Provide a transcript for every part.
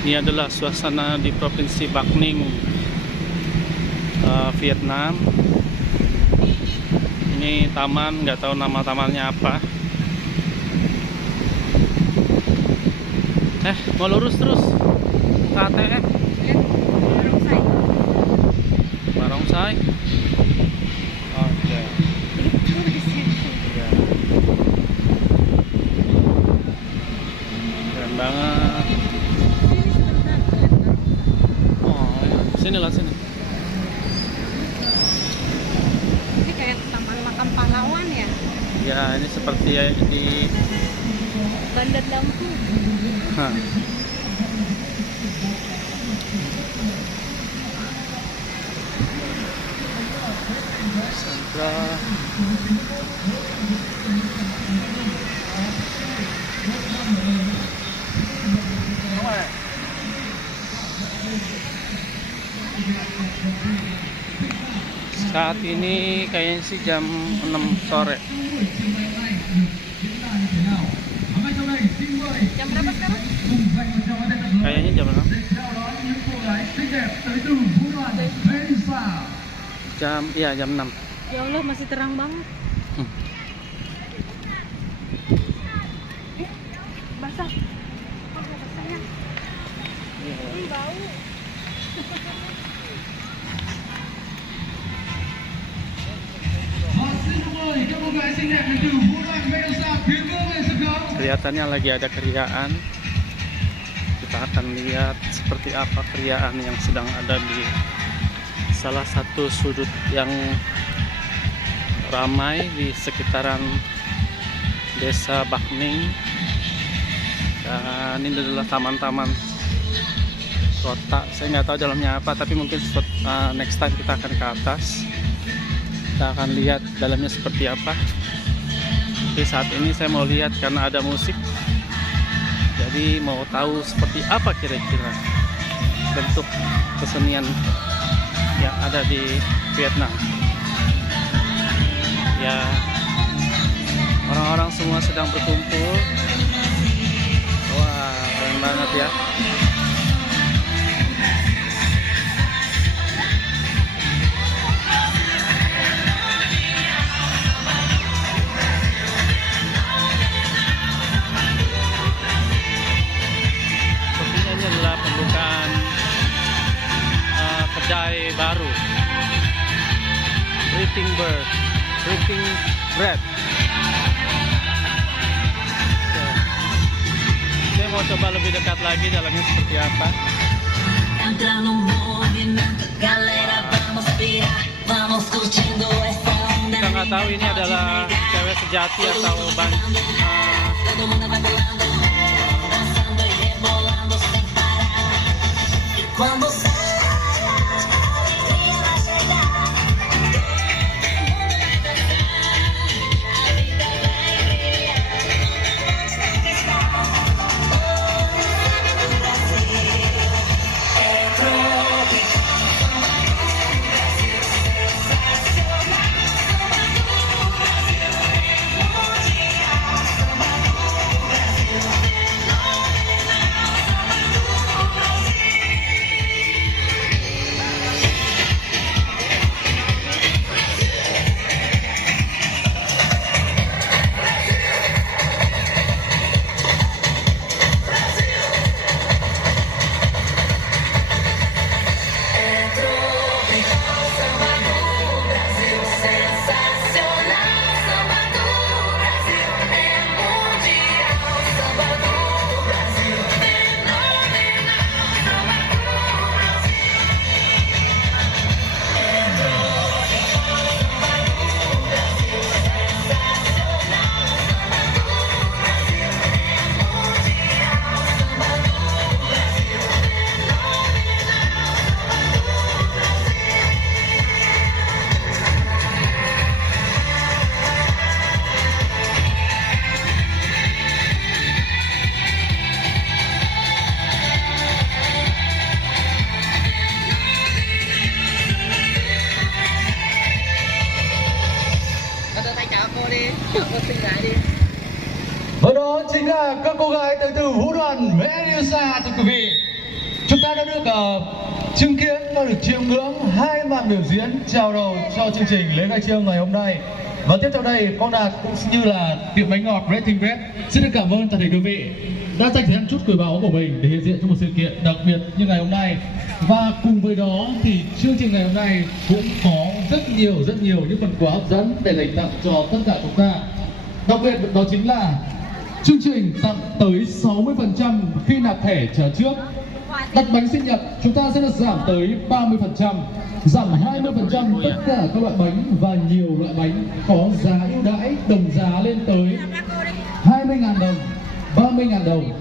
Ini adalah suasana di Provinsi Bắc Ninh, Vietnam. Ini taman, nggak tahu nama tamannya apa. Mau lurus terus ke ATM. Barongsai. Oke. Iya. Keren banget. Sini lah, sini. Ini kayak taman makam pahlawan ya? Ya, ini seperti di Bandar Lampung. Sentra. Saat ini kayaknya sih jam 6 sore. Jam berapa sekarang? Kayaknya jam 6. Jam 6. Ya Allah, masih terang banget. Basah. Basahnya. Bau. Kelihatannya lagi ada keriaan. Kita akan lihat seperti apa keriaan yang sedang ada di salah satu sudut yang ramai di sekitaran desa Bắc Ninh. Dan ini adalah taman-taman kota. Saya nggak tahu dalamnya apa, tapi mungkin next time kita akan ke atas. Kita akan lihat dalamnya seperti apa. Tapi saat ini saya mau lihat karena ada musik. Jadi mau tahu seperti apa kira-kira bentuk kesenian yang ada di Vietnam. Ya, orang-orang semua sedang berkumpul. Wah, keren banget ya. Ini adalah pembukaan kedai baru, Breathing Bread. Saya mau coba lebih dekat lagi dalamnya seperti apa. Kita nggak tahu ini adalah cewek sejati atau Và đó chính là các cô gái tới từ vũ đoàn Medusa thưa quý vị. Chúng ta đã được chứng kiến và được chiêm ngưỡng hai màn biểu diễn chào đầu cho chương trình lễ khai trương ngày hôm nay. Và tiếp theo đây, Quang Đạt cũng như là tiệm bánh ngọt Red Team Red xin được cảm ơn toàn thể quý vị đã dành thời gian chút quý báu của mình để hiện diện trong một sự kiện đặc biệt như ngày hôm nay. Và cùng với đó thì chương trình ngày hôm nay cũng có rất nhiều những phần quà hấp dẫn để dành tặng cho tất cả chúng ta. Đặc biệt đó chính là chương trình tặng tới 60% khi nạp thẻ trả trước. Đặt bánh sinh nhật chúng ta sẽ được giảm tới 30%, giảm 20% tất cả các loại bánh và nhiều loại bánh có giá ưu đãi đồng giá lên tới 20.000 đồng, 30.000 đồng.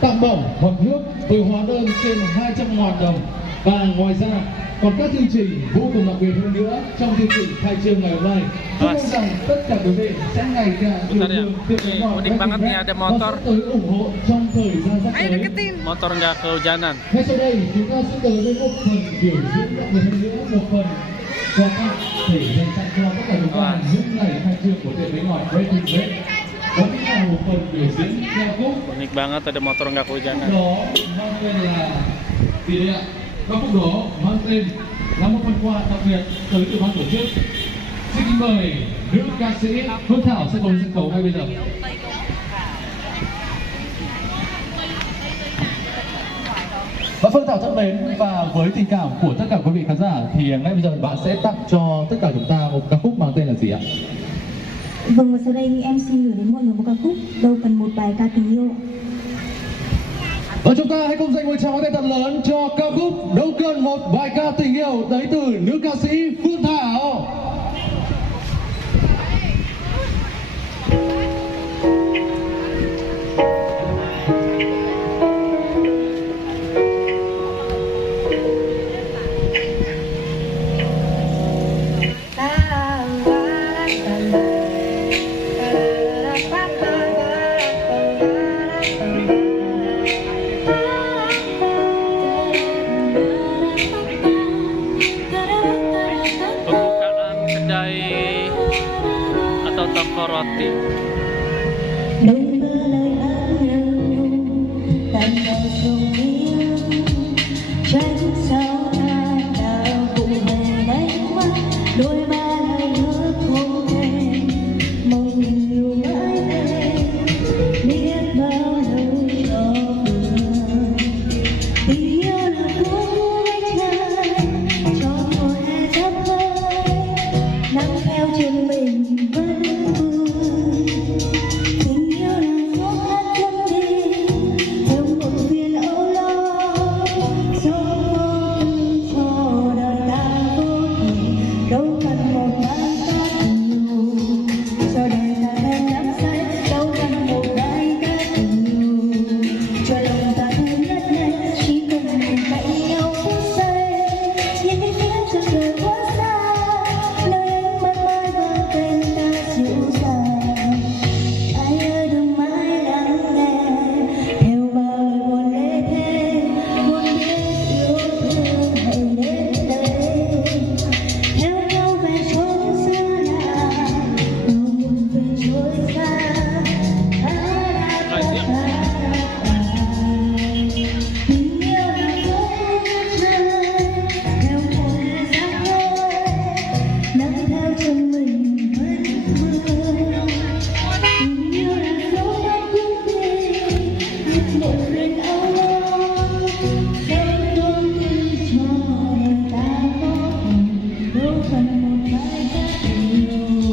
Tặng bổng hoặc nước với hóa đơn trên 200.000 đồng. Và ngoài ra còn các chương trình vô cùng đặc biệt hơn nữa trong chương trình khai trương ngày hôm nay. Chúc mong rằng tất cả quý vị sẽ ngày càng yêu thương tiệm bánh ngọt Red Team Red và sẽ tới ủng hộ trong thời gian sắp tới. Motor nggak kehujanan. Ngay sau đây chúng ta sẽ tới với một phần biểu diễn đặc biệt hơn nữa, một phần quà tặng để dành tặng cho tất cả chúng ta những ngày khai trương của tiệm bánh ngọt Red Team Red. Đó chính là một phần biểu diễn ca khúc. Unik banget ada motor nggak kehujanan. Đó mang tên là gì đây ạ? Ca khúc đó mang tên là một phần quà đặc biệt tới từ ban tổ chức. Xin kính mời nữ ca sĩ Phương Thảo sẽ có sân khấu ngay bây giờ. Và Phương Thảo thân mến, và với tình cảm của tất cả quý vị khán giả thì ngay bây giờ bạn sẽ tặng cho tất cả chúng ta một ca khúc mang tên là gì ạ? Vâng, và sau đây em xin gửi đến mọi người một ca khúc Đâu Cần Một Bài Ca Tình Yêu. Và chúng ta hãy cùng dành một tràng tay thật lớn cho ca khúc Đâu Cần Một Bài Ca Tình Yêu tới từ nữ ca sĩ Phương Thảo. Atau toko roti. Đừng mơ lời hát nhau tan vào không yêu tránh sao ta nào cùng về đánh mắt đôi ba lời hứa không thể mong nhiều mãi đây biết bao lâu cho vừa tình yêu là cuối trời cho mùa hè sắp tới nắng theo chân mình vẫn vui. Tình yêu là gió hát chân đi theo một viên âu lo gió vô tư cho đời ta vô tình đâu cần một bài ca tình yêu cho đời ta thêm đắm say đâu cần một bài ca tình yêu cho lòng ta thêm nhất lên chỉ cần mình cạnh nhau phút giây những cái phía chân trời quá xa nơi ánh mắt mãi vang tên ta dịu dàng. Ai ơi đừng mãi lắng nghe theo bao lời buồn lê thế muốn biết yêu thương hãy đến đây theo nhau về chốn xưa lạ đâu buồn về chốn xa. Tình yêu là cuối trời theo mùa hè giăng lối nắng theo chân mình vẫn mưa. Tình yêu là dấu bao cung đi biết một lần âu lo đâu vô tư cho đời ta có cùng đâu cần một bài ca tình yêu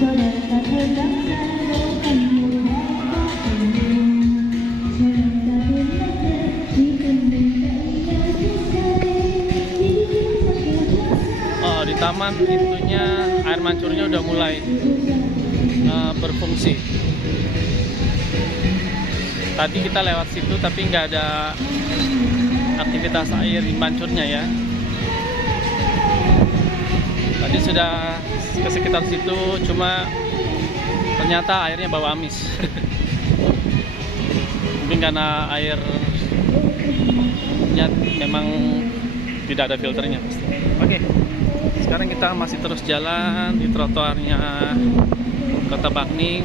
cho đời ta thêm đắm say đâu cần một bài ca tình yêu cho đời ta thêm nhất lên chỉ cần mình cạnh nhau phút giây những tiếng thật là quá xa. Oh, di taman itunya air mancurnya udah mulai berfungsi. Tadi kita lewat situ tapi nggak ada aktivitas air di mancurnya ya. Tadi sudah ke sekitar situ, cuma ternyata airnya bau amis. Mungkin karena airnya memang tidak ada filternya. Oke, sekarang kita masih terus jalan di trotoarnya Kota Bakning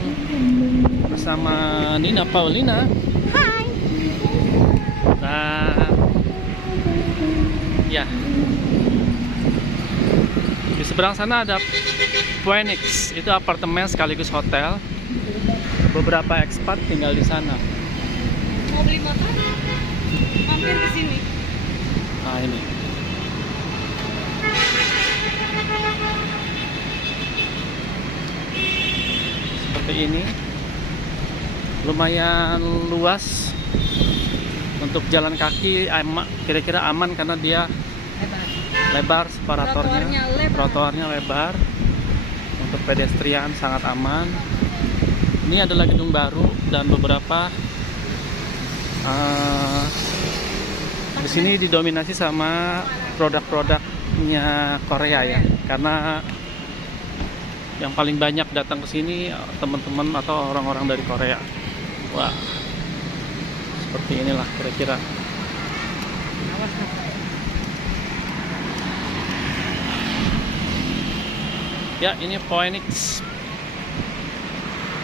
bersama Nina Paulina. Hai. Nah, ya. Di seberang sana ada Phoenix, itu apartemen sekaligus hotel. Beberapa ekspat tinggal di sana. Mau beli motor? Mampir ke sini. Nah ini. Seperti ini. Lumayan luas. Untuk jalan kaki kira-kira aman karena dia lebar separatornya, trotoarnya lebar. Untuk pedestrian sangat aman. Ini adalah gedung baru dan beberapa di sini didominasi sama produk-produknya Korea ya, karena yang paling banyak datang ke sini teman-teman atau orang-orang dari Korea. Wah, seperti inilah kira-kira. Ya, ini Phoenix,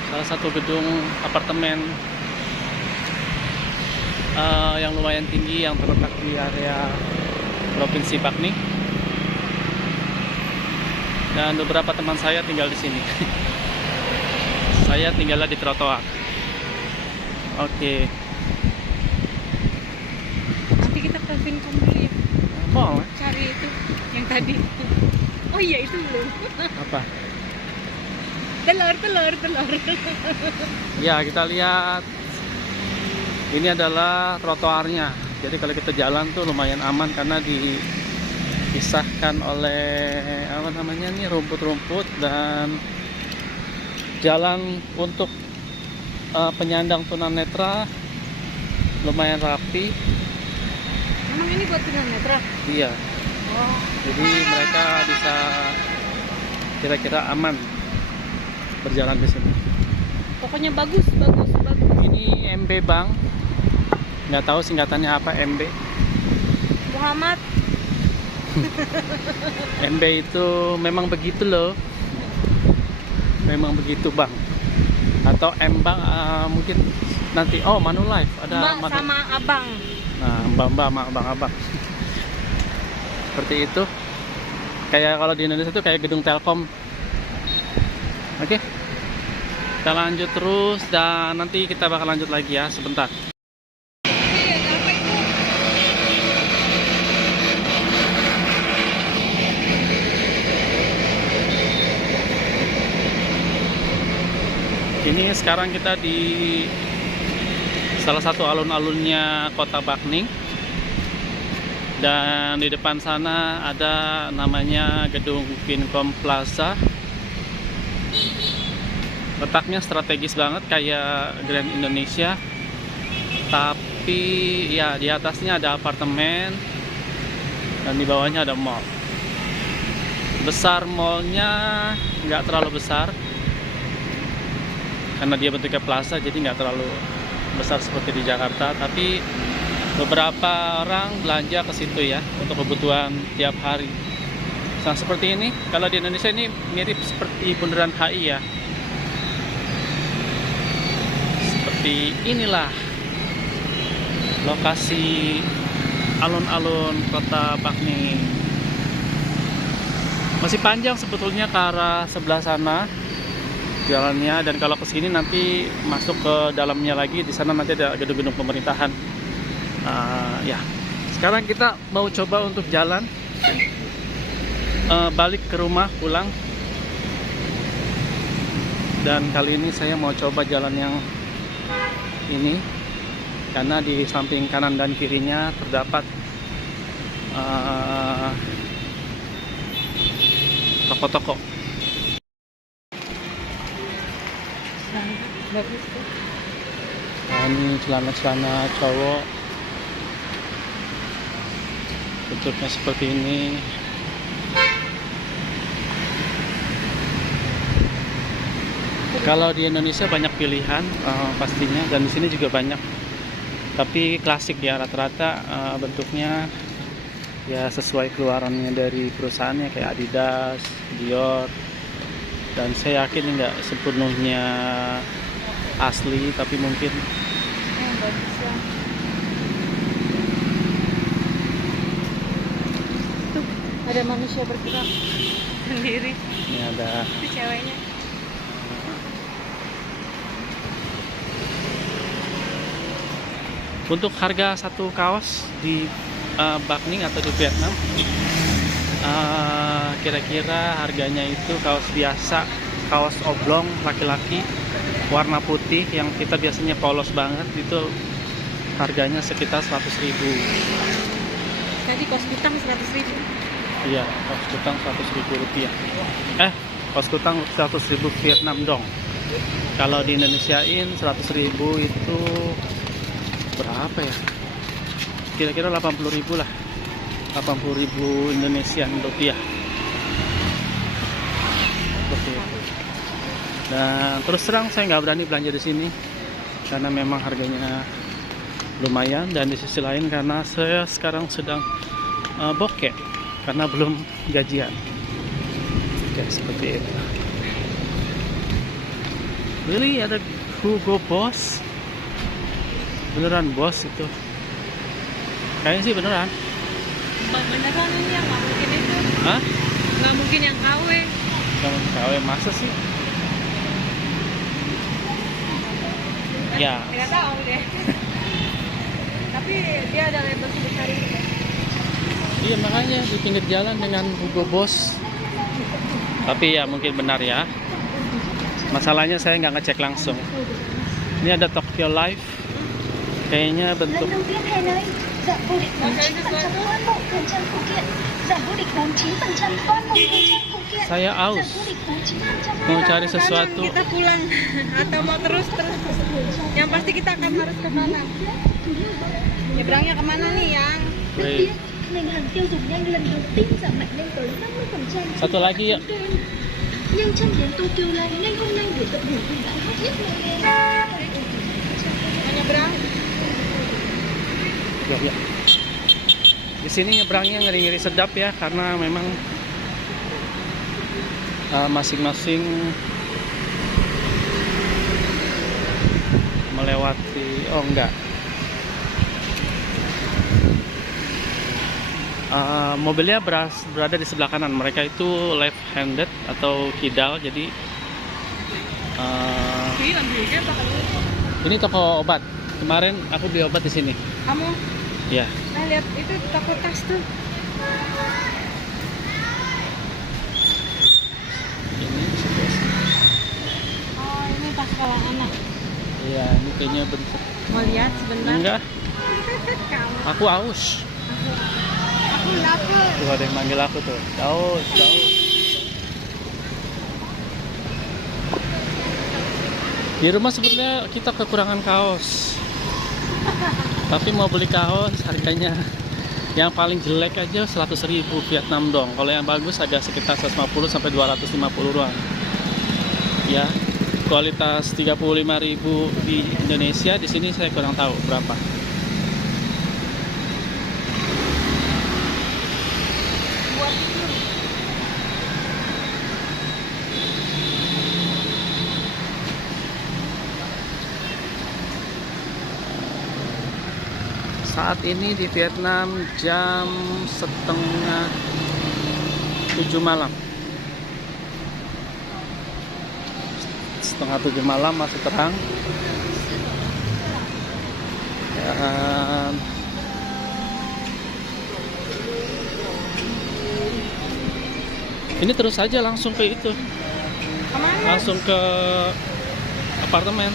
salah satu gedung apartemen yang lumayan tinggi yang terletak di area Provinsi Bắc Ninh. Dan beberapa teman saya tinggal di sini. Saya tinggalnya di trotoar. Oke. Nanti kita ke Vincom dulu ya. Mau? Cari itu yang tadi. Oh iya itu belum. Apa? Telur. Ya, kita lihat. Ini adalah trotoarnya. Jadi kalau kita jalan tuh lumayan aman karena dipisahkan oleh apa namanya nih, rumput-rumput, dan jalan untuk penyandang tunanetra lumayan rapi. Emang ini buat tunanetra? Iya. Oh. Jadi mereka bisa kira-kira aman berjalan di sini. Pokoknya bagus. Ini MB Bank. Nggak tahu singkatannya apa MB. Muhammad. MB itu memang begitu loh. Memang begitu Bang. Atau M Bank mungkin nanti. Oh, Manulife ada. Mbak sama abang. Nah, mbak sama abang-abang. Seperti itu. Kayak kalau di Indonesia itu kayak gedung Telkom. Oke. Kita lanjut terus dan nanti kita bakal lanjut lagi ya sebentar. Ini sekarang kita di salah satu alun-alunnya kota Bắc Ninh. Dan di depan sana ada namanya gedung Vincom Plaza. Letaknya strategis banget kayak Grand Indonesia. Tapi ya di atasnya ada apartemen dan di bawahnya ada mall. Besar mallnya nggak terlalu besar karena dia bentuknya plaza, jadi nggak terlalu besar seperti di Jakarta. Tapi beberapa orang belanja ke situ ya untuk kebutuhan tiap hari. Nah seperti ini, kalau di Indonesia ini mirip seperti Bundaran HI ya. Seperti inilah lokasi alun-alun kota Bắc Ninh. Masih panjang sebetulnya ke arah sebelah sana jalannya, dan kalau ke sini nanti masuk ke dalamnya lagi, di sana nanti ada gedung-gedung pemerintahan. Ya, sekarang kita mau coba untuk jalan balik ke rumah pulang. Dan kali ini saya mau coba jalan yang ini karena di samping kanan dan kirinya terdapat toko-toko. Bagus tuh. Nah, ini celana-celana cowok, bentuknya seperti ini. Kalau di Indonesia banyak pilihan pastinya, dan di sini juga banyak. Tapi klasik ya, rata-rata bentuknya ya sesuai keluarannya dari perusahaannya kayak Adidas, Dior. Dan saya yakin nggak sepenuhnya asli, tapi mungkin Bagus ya. Ada manusia bergerak sendiri. Ini ada Itu ceweknya. untuk harga satu kaos di Bac Ninh atau di Vietnam, kira-kira harganya itu kaos biasa, kaos oblong laki-laki warna putih yang kita biasanya polos banget, itu harganya sekitar 100.000. Tadi kos kutang 100.000. Iya, kaos kutang 100.000 rupiah. Kaos kutang 100.000 Vietnam dong. Kalau di Indonesiain 100.000 itu berapa ya? Kira-kira 80.000 lah. 80.000 Indonesian rupiah. Seperti itu. Dan terus terang saya nggak berani belanja di sini karena memang harganya lumayan, dan di sisi lain karena saya sekarang sedang bokeh karena belum gajian. Ya, seperti itu. Really ada Hugo Boss? Beneran Boss itu? Kayaknya sih beneran. Beneran ini yang nggak mungkin itu. Hah? Nggak mungkin yang KW. Kamu KW masa sih? Ya, Nggak tahu deh. Tapi dia ada label sebesar ini. iya makanya di pinggir jalan dengan Hugo Boss. Tapi ya mungkin benar ya. Masalahnya saya nggak ngecek langsung. Ini ada Tokyo Life. Kayaknya bentuk Lần đầu tiên hè này, giảm vô địch 49% toàn bộ phần trăm phụ kiện. Giảm vô địch 49% toàn bộ phần trăm phụ kiện. saya aus. Giảm vô địch 49% Mau cari sesuatu. Kita pulang atau mau terus. Yang pasti kita akan harus ke mana? Nyebrangnya kemana nih yang? Được Wait. biết, ngành hàng tiêu dùng nhanh lần đầu tiên giảm mạnh lên tới 50%. Satu lagi ya. Nhanh chân đến Tokyo Line nhanh hôm nay để tận hưởng ưu đãi hot nhất ngày. Mau nyebrang? Ya. Di sini nyebrangnya ngeri-ngeri sedap ya, karena memang masing-masing melewati. Oh enggak. Mobilnya berada di sebelah kanan. Mereka itu left-handed atau kidal, jadi Ini ambilnya apa kamu? ini toko obat. Kemarin aku beli obat di sini. Kamu? Ya. Nah lihat itu toko tas tuh. Ini situasi. Oh ini tas sekolah anak. Iya, ini kayaknya bentuk. Mau lihat sebentar? Enggak, Kamu. aku aus. Aku lapar. Tuh ada yang manggil aku tuh. Aus. Di rumah sebetulnya kita kekurangan kaos. Tapi mau beli kaos harganya yang paling jelek aja 100.000 Vietnam dong. Kalau yang bagus agak sekitar 150 sampai 250 ruang. Ya, kualitas 35.000 di Indonesia, di sini saya kurang tahu berapa. Saat ini di Vietnam jam 6:30 malam. 6:30 malam, masih terang. Dan ini terus saja langsung ke itu, Kemana? langsung ke apartemen.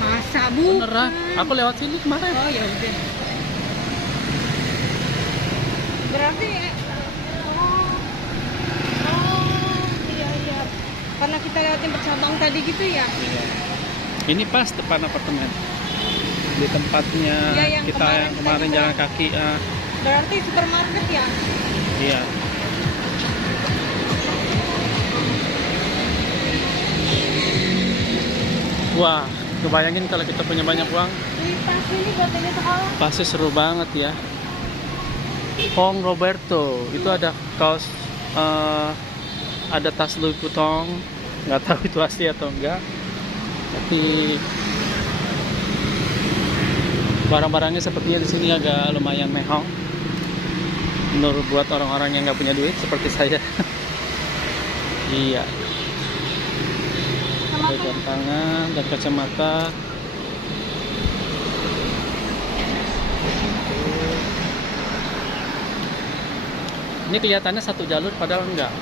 Masa bu? Beneran, aku lewat sini kemarin. Oh ya udah. Berarti iya. Karena kita lewatin bercabang tadi gitu ya. Iya. Ini pas depan apartemen. Di tempatnya Iya, yang kita yang kemarin kita jalan kaki. Berarti supermarket ya. Iya. Wah, kebayangin kalau kita punya banyak uang, Ini tas ini buat ini sekolah. pasti seru banget ya. Hong Roberto, itu ada kaos, ada tas Louis Vuitton, nggak tahu itu asli atau enggak, tapi barang-barangnya sepertinya di sini agak lumayan mehong. menurut buat orang-orang yang nggak punya duit seperti saya. Iya, ada jam tangan dan kacamata. Ini kelihatannya satu jalur padahal enggak.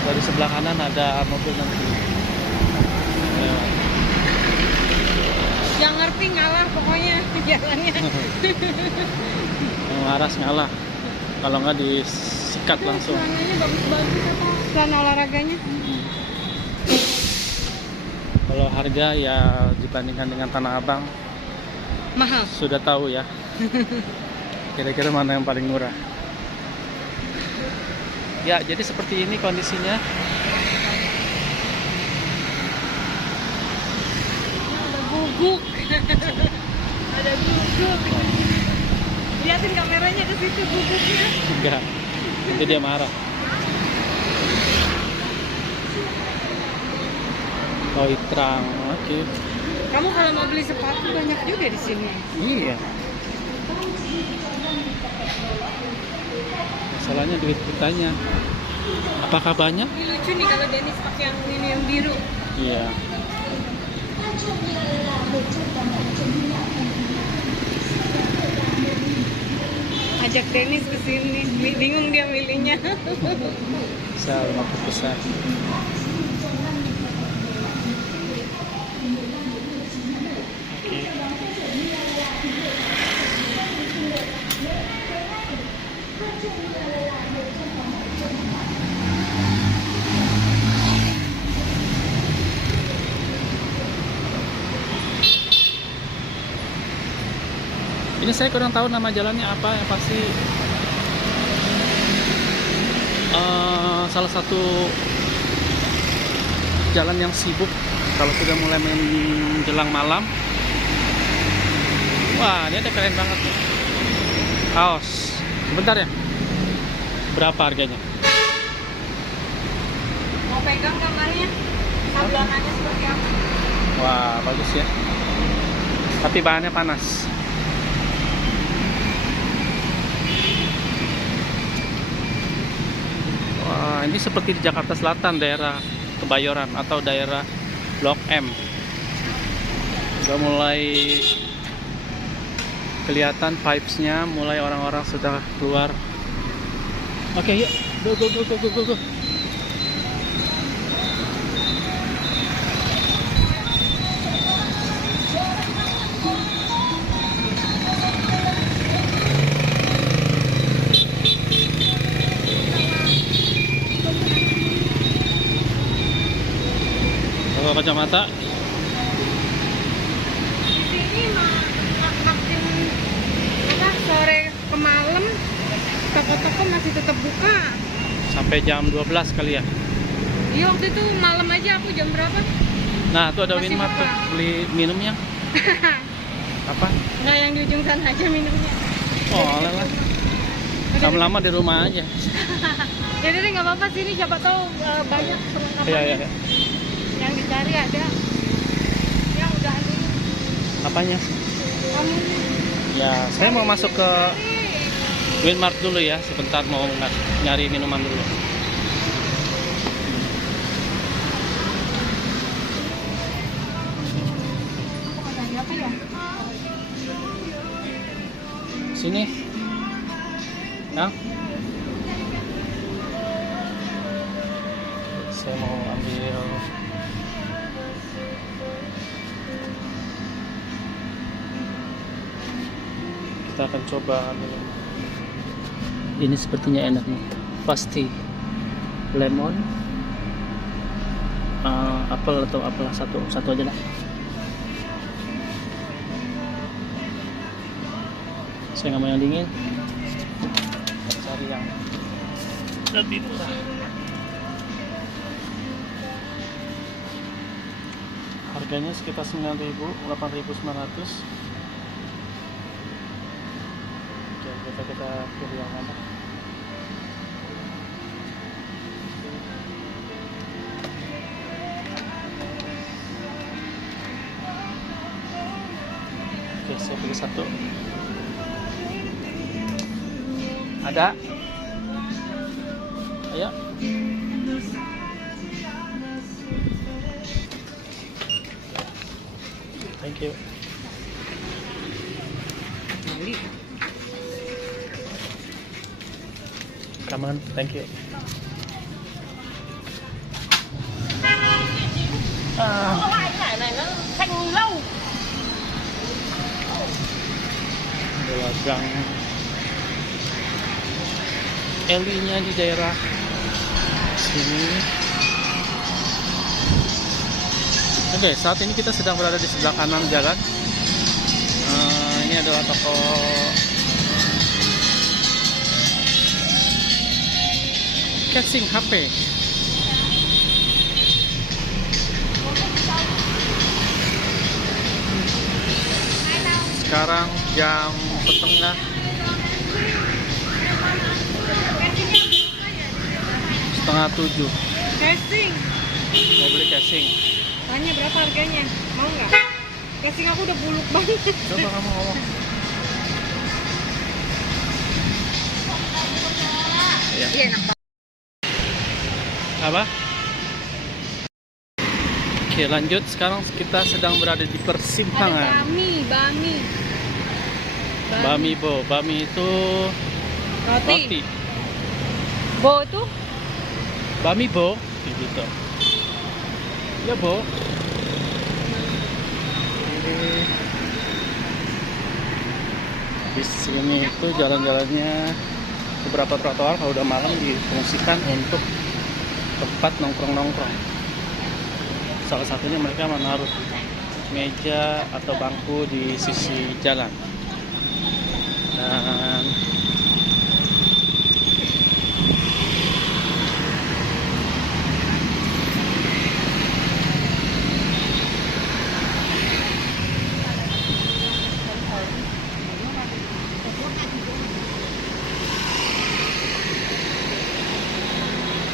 Dari sebelah kanan ada mobil nanti. Yang ngerti ngalah pokoknya jalannya. Yang waras ngalah. Kalau nggak disikat langsung. Celananya bagus-bagus apa? Celana olahraganya. Kalau harga ya dibandingkan dengan Tanah Abang Mahal. sudah tahu ya. Kira-kira mana yang paling murah. Ya, jadi seperti ini kondisinya. Ada guguk. Ada guguk. Liatin kameranya ke situ guguknya. Enggak, itu dia marah. Oh, Itrang, oke. Kamu kalau mau beli sepatu banyak juga di sini. Iya. Masalahnya duit kitanya. Apakah banyak? Ini lucu nih kalau Dennis pakai yang ini yang biru. Iya. Ajak Dennis ke sini. Bingung dia milihnya. Bisa 50 besar. Ini saya kurang tahu nama jalannya apa, yang pasti salah satu jalan yang sibuk kalau sudah mulai menjelang malam. Wah, ini ada keren banget nih. Kaos. Sebentar ya. Berapa harganya? Mau pegang gambarnya? Sablanannya seperti apa? Wah, bagus ya. Tapi bahannya panas. Wah, ini seperti di Jakarta Selatan, daerah Kebayoran atau daerah Blok M. Sudah mulai kelihatan vibes-nya, mulai orang-orang sudah keluar. Oke, yuk. Go. Bawa kacamata. Di sini makin sore ke malam toko-toko masih tetap buka. Sampai jam 12 kali ya. Iya, waktu itu malam aja aku jam berapa? Nah, tuh ada Masih Winmart tuh. buka. Beli minumnya. Apa? Nggak yang di ujung sana aja minumnya. Oh, lah. Lama-lama di rumah aja. Jadi nggak apa-apa sini, siapa tahu banyak perlengkapan Iya. yang dicari ada. Yang udah ada. Apanya? Kamu Ya, saya mau masuk ke Winmart dulu ya. Sebentar mau nyari minuman dulu. cari apa ya? Sini. Ya. Saya mau ambil kita akan coba minum. Ini sepertinya enak nih. Pasti lemon, apel atau apalah, satu aja lah. Saya nggak mau yang dingin. Kita cari yang lebih murah. Harganya sekitar 9.000, 8.900. Oke, kita pilih yang mana. Oke, saya pilih satu. Ada? Ayo. Thank you. Come on, thank you. Dagang Elinya di daerah sini. Oke, saat ini kita sedang berada di sebelah kanan jalan. Ini adalah toko casing HP. Sekarang jam setengah 6:30. Casing. Mau beli casing. Tanya berapa harganya? Mau nggak? Casing aku udah buluk banget. Coba kamu ngomong. Ya. Iya enak banget. Apa? Oke, lanjut. Sekarang kita sedang berada di persimpangan. Ada bami. Bami Bo. Bami itu roti. Bo tuh? Bami Bo, gitu. Ya Bo. Di sini itu jalan-jalannya beberapa trotoar kalau udah malam difungsikan untuk tempat nongkrong-nongkrong. Salah satunya mereka menaruh meja atau bangku di sisi jalan. Dan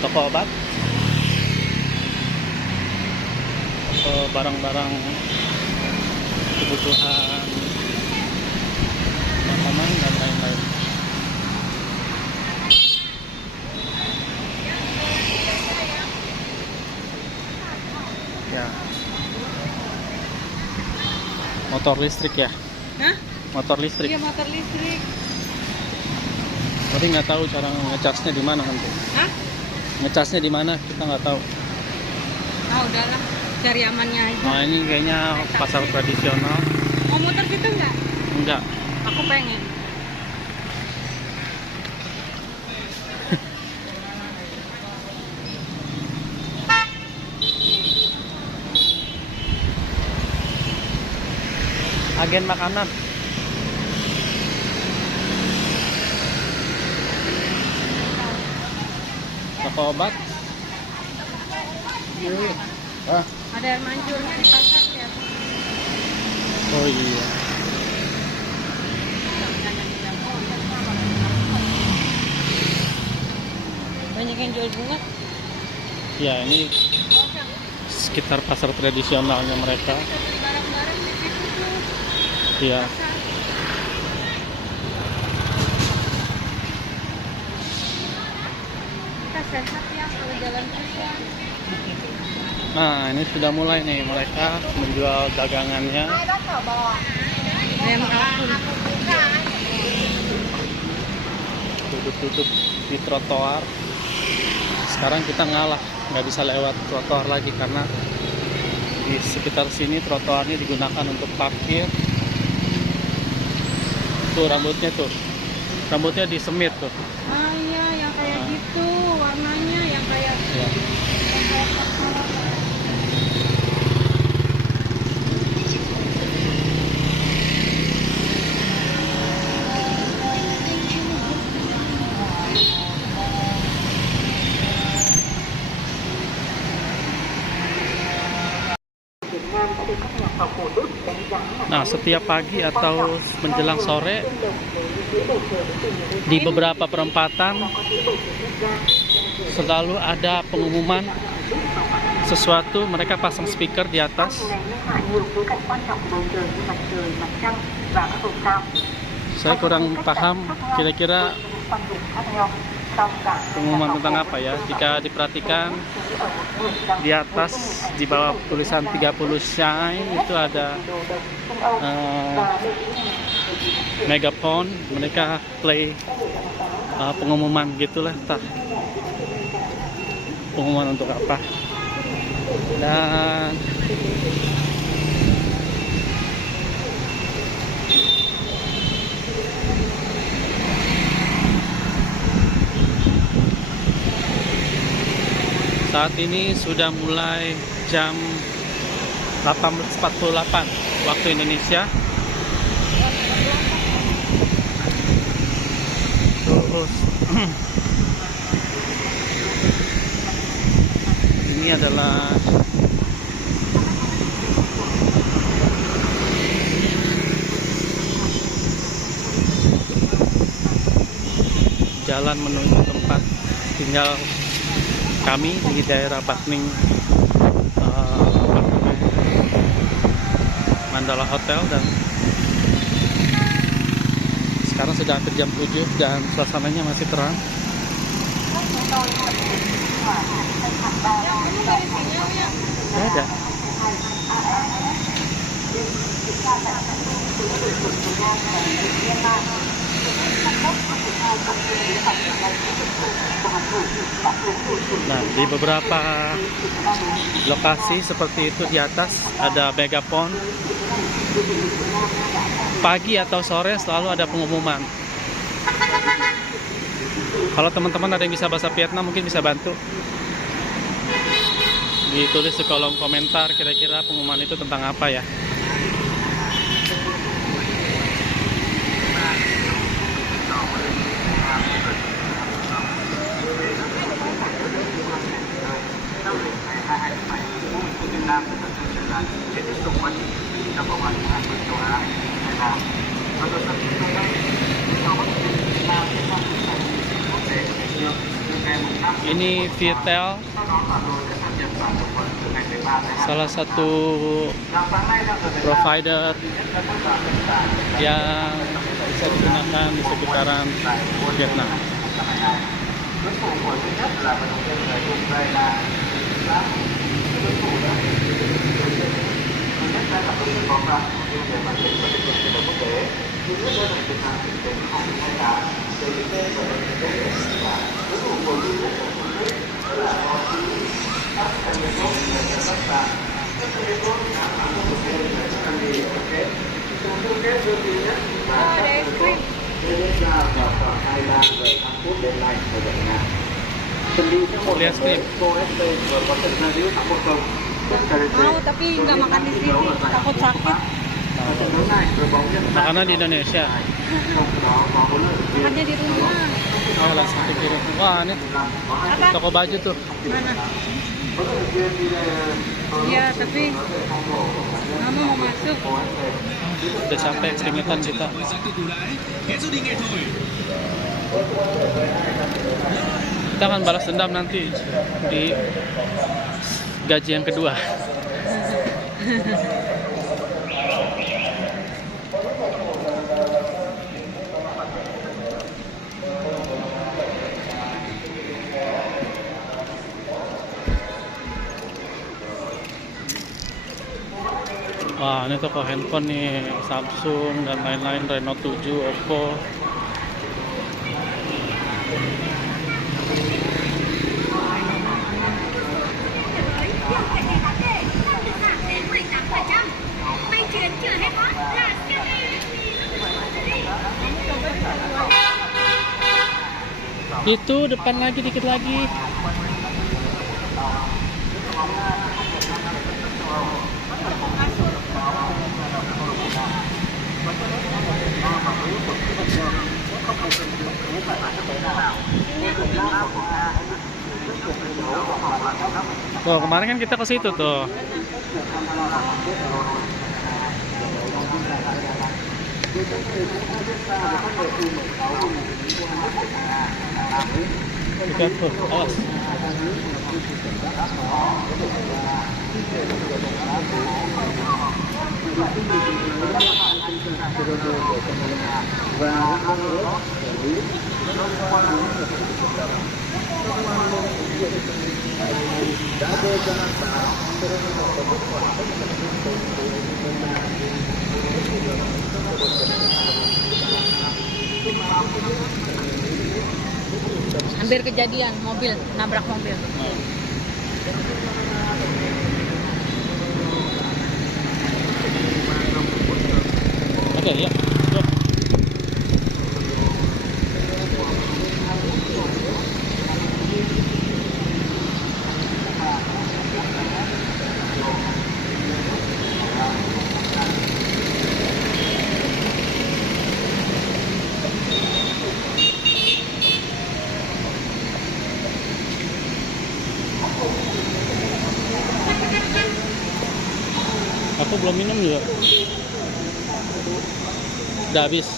toko obat, toko barang-barang kebutuhan makanan dan lain-lain. Ya, motor listrik ya, Hah? motor listrik. Iya motor listrik. Tapi nggak tahu cara ngecasnya di mana nanti. Hah? Ngecasnya di mana kita nggak tahu. Ah udahlah, cari amannya aja. Nah ini kayaknya pasar tradisional. Mau muter situ nggak? Enggak. Aku pengen. Agen makanan. Toko obat. Ah, Ada air mancurnya di pasar ya. oh iya. Banyak yang jual bunga. Ya ini sekitar pasar tradisionalnya mereka. Kita beli barang-barang di situ tuh. Iya. Kita sehat ya kalau jalan susah. Nah ini sudah mulai nih mereka menjual dagangannya. Ayam kalkun. Duduk-duduk di trotoar. Sekarang kita ngalah, nggak bisa lewat trotoar lagi karena di sekitar sini trotoarnya digunakan untuk parkir. Tuh rambutnya tuh, rambutnya disemir tuh. Ah iya yang kayak gitu warnanya yang kayak Ya. Nah, setiap pagi atau menjelang sore di beberapa perempatan selalu ada pengumuman sesuatu, mereka pasang speaker di atas. Saya kurang paham kira-kira Pengumuman tentang apa ya? Jika diperhatikan di atas di bawah tulisan 30 Shine itu ada megaphone, mereka play pengumuman gitulah, entah pengumuman untuk apa. Dan saat ini sudah mulai jam 18.48 waktu Indonesia. Terus ini adalah jalan menuju tempat tinggal kami di daerah Bakning, Mandala Hotel, dan sekarang sudah hampir jam 7 dan suasananya masih terang. Ada. Nah, di beberapa lokasi seperti itu di atas ada megaphone. Pagi atau sore selalu ada pengumuman. Kalau teman-teman ada yang bisa bahasa Vietnam mungkin bisa bantu. Ditulis di kolom komentar kira-kira pengumuman itu tentang apa ya. Ini Viettel, salah satu provider yang bisa digunakan di sekitaran Vietnam. Ada es krim. Lihat skrim. Mau tapi nggak makan di sini, takut sakit. Makanan di Indonesia. Makannya di rumah. Oh, langsung dikirim. Wah, ini Apa? toko baju tuh. Mana? Iya, tapi mama mau masuk. Udah sampai keringetan kita. Kita akan balas dendam nanti di gaji yang kedua. Wah, ini toko handphone nih, Samsung dan lain-lain, Reno 7, Oppo. Itu depan lagi, dikit lagi. Tuh, kemarin kan kita ke situ tuh. Dekat tuh, awas. Hampir kejadian mobil nabrak mobil. Oke, ya. Go. Aku belum minum juga. Udah habis.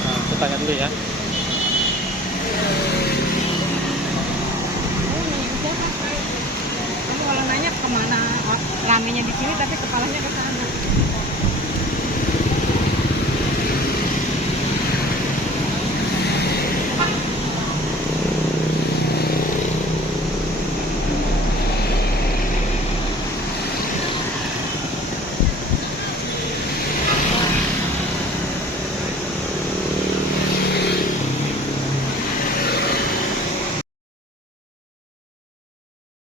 Nah, aku tanya dulu ya. Kamu kalau nanya kemana ramenya di sini tapi kepalanya ke sana.